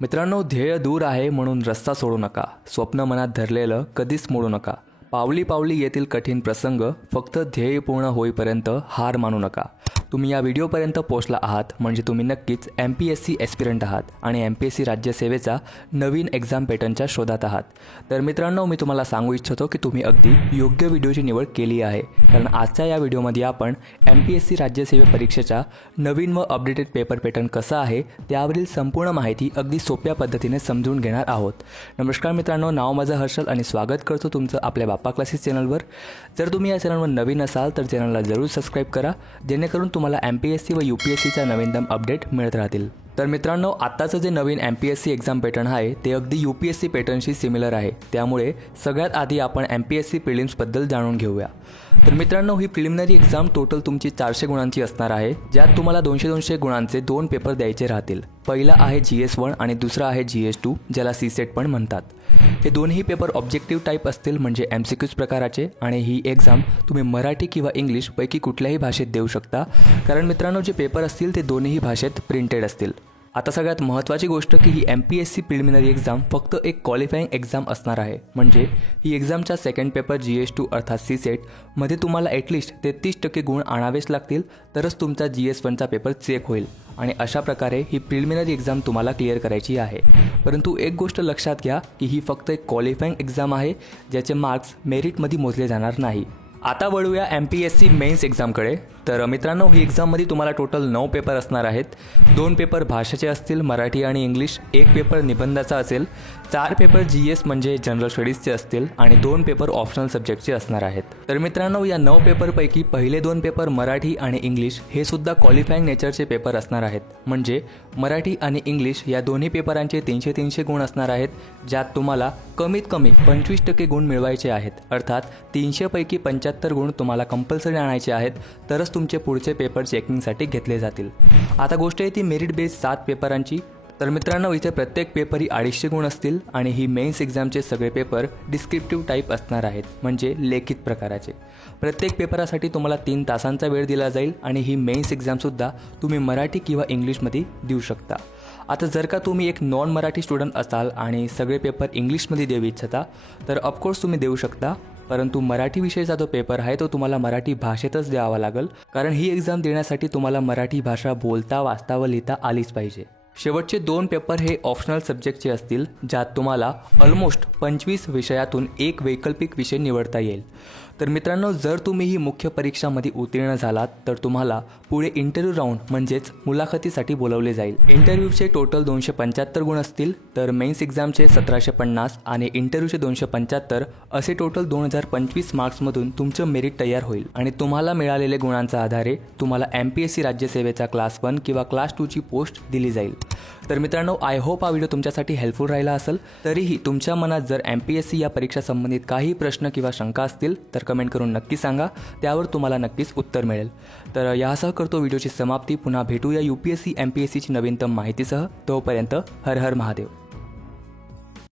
मित्रांनो, ध्येय दूर आहे म्हणून रस्ता सोडू नका. स्वप्न मनात धरलेलं कधीच मोडू नका. पावली पावली येतील कठीण प्रसंग, फक्त ध्येय पूर्ण होईपर्यंत हार मानू नका. तुम्ही या व्हिडिओपर्यंत पोहोचला आहात म्हणजे तुम्ही नक्कीच MPSC ॲस्पिरंट आहात आणि MPSC राज्यसेवेचा नवीन एक्झाम पॅटर्नच्या शोधात आहात. तर मित्रांनो, मी तुम्हाला सांगू इच्छितो की तुम्ही अगदी योग्य व्हिडिओची निवड केली आहे, कारण आजच्या या व्हिडिओमध्ये आपण MPSC राज्यसेवे परीक्षेचा नवीन व अपडेटेड पेपर पॅटर्न कसा आहे त्यावरील संपूर्ण माहिती अगदी सोप्या पद्धतीने समजून घेणार आहोत. नमस्कार मित्रांनो, नाव माझं हर्षल आणि स्वागत करतो तुमचं आपल्या बाप्पा क्लासेस चॅनलवर. जर तुम्ही या चॅनलवर नवीन असाल तर चॅनलला जरूर सबस्क्राईब करा, जेणेकरून तुम्हाला MPSC व UPSCचा नवीनतम अपडेट मिळत राहतील. तर मित्रांनो, आत्ताचं जे नवीन MPSC एक्झाम पॅटर्न आहे ते अगदी UPSC पॅटर्नशी सिमिलर आहे. त्यामुळे सगळ्यात आधी आपण MPSC प्रिलिम्सबद्दल जाणून घेऊया. तर मित्रांनो, ही प्रिलिमिनरी एक्झाम टोटल तुमची 400 गुणांची असणार आहे, ज्यात तुम्हाला 200 गुणांचे 2 पेपर द्यायचे राहतील. पहिला आहे GS1 आणि दुसरा आहे GS2, ज्याला CSET पण म्हणतात. हे दोन्ही पेपर ऑब्जेक्टिव्ह टाईप असतील, म्हणजे MCQs प्रकाराचे, आणि ही एक्झाम तुम्ही मराठी किंवा इंग्लिश पैकी कुठल्याही भाषेत देऊ शकता, कारण मित्रांनो जे पेपर असतील ते दोन्ही भाषेत प्रिंटेड असतील. आता सगळ्यात महत्त्वाची गोष्ट की ही MPSC प्रिलिमिनरी एक्झाम फक्त एक क्वालिफाईंग एक्झाम असणार आहे. म्हणजे ही एक्झामच्या सेकंड पेपर GS2 अर्थात CSET मध्ये तुम्हाला ॲटलिस्ट 33% गुण आणावेच लागतील, तरच तुमचा GS1चा पेपर चेक होईल. आणि अशा प्रकारे ही प्रिलिमिनरी एक्झाम तुम्हाला क्लिअर करायची आहे. परंतु एक गोष्ट लक्षात घ्या की ही फक्त एक क्वालिफाईंग एक्झाम आहे, ज्याचे मार्क्स मेरिटमध्ये मोजले जाणार नाही. आता वळूया MPSC मेन्स एक्झामकडे. तर मित्रांनो, ही एक्झाममध्ये तुम्हाला टोटल 9 पेपर असणार आहेत. 2 पेपर भाषेचे असतील, मराठी आणि इंग्लिश. 1 पेपर निबंधाचा असेल. 4 पेपर GS म्हणजे जनरल स्टडीजचे असतील आणि 2 पेपर ऑप्शनल सब्जेक्टचे असणार आहेत. तर मित्रांनो, या 9 पेपरपैकी पहिले 2 पेपर मराठी आणि इंग्लिश हे सुद्धा क्वालिफाईंग नेचरचे पेपर असणार आहेत. म्हणजे मराठी आणि इंग्लिश या दोन्ही पेपरांचे 300 गुण असणार आहेत, ज्यात तुम्हाला कमीत कमी 25% गुण मिळवायचे आहेत. अर्थात 300 पैकी 75 गुण तुम्हाला कंपल्सरी आणायचे आहेत, तरच तुमचे पुढचे पेपर चेकिंगसाठी घेतले जातील. आता गोष्ट आहे ती मेरिट बेस्ड 7 पेपरांची. तर मित्रांनो, इथे प्रत्येक पेपर ही 250 गुण असतील आणि ही मेन्स एक्झामचे सगळे पेपर डिस्क्रिप्टिव्ह टाईप असणार आहेत, म्हणजे लेखित प्रकाराचे. प्रत्येक पेपरासाठी तुम्हाला 3 तासांचा वेळ दिला जाईल आणि ही मेन्स एक्झामसुद्धा तुम्ही मराठी किंवा इंग्लिशमध्ये देऊ शकता. आता जर का तुम्ही एक नॉन मराठी स्टुडंट असाल आणि सगळे पेपर इंग्लिशमध्ये देऊ इच्छिता तर ऑफकोर्स तुम्ही देऊ शकता, परंतु मराठी विषयाचा जो पेपर आहे तो तुम्हाला मराठी भाषेतच द्यावा लागेल, कारण ही एक्झाम देण्यासाठी तुम्हाला मराठी भाषा बोलता, वाचता व लिहिता आलीच पाहिजे. शेवटचे 2 पेपर हे ऑप्शनल सब्जेक्टचे असतील, ज्यात तुम्हाला ऑलमोस्ट 25 विषयातून एक वैकल्पिक विषय निवडता येईल. तर मित्रांनो, जर तुम्ही ही मुख्य परीक्षामध्ये उत्तीर्ण झालात तर तुम्हाला पुढे इंटरव्ह्यू राऊंड म्हणजेच मुलाखतीसाठी बोलवले जाईल. इंटरव्ह्यूचे टोटल 275 गुण असतील, तर मेन्स एक्झामचे 1750 आणि इंटरव्ह्यूचे 275, असे टोटल 2025 मार्क्समधून तुमचं मेरिट तयार होईल आणि तुम्हाला मिळालेल्या गुणांच्या आधारे तुम्हाला MPSC राज्यसेवेचा क्लास 1 किंवा क्लास 2ची पोस्ट दिली जाईल. तर मित्रांनो, आय होप हा व्हिडिओ तुमच्यासाठी हेल्पफुल राहिला असेल. तरीही तुमच्या मनात जर MPSC या परीक्षा संबंधित काही प्रश्न किंवा शंका असतील तर कमेंट करून नक्की सांगा, त्यावर तुम्हाला नक्कीच उत्तर मिळेल. तर यासह करतो व्हिडिओची समाप्ती. पुन्हा भेटूया UPSC MPSCची नवीनतम माहितीसह. तोपर्यंत हर हर महादेव.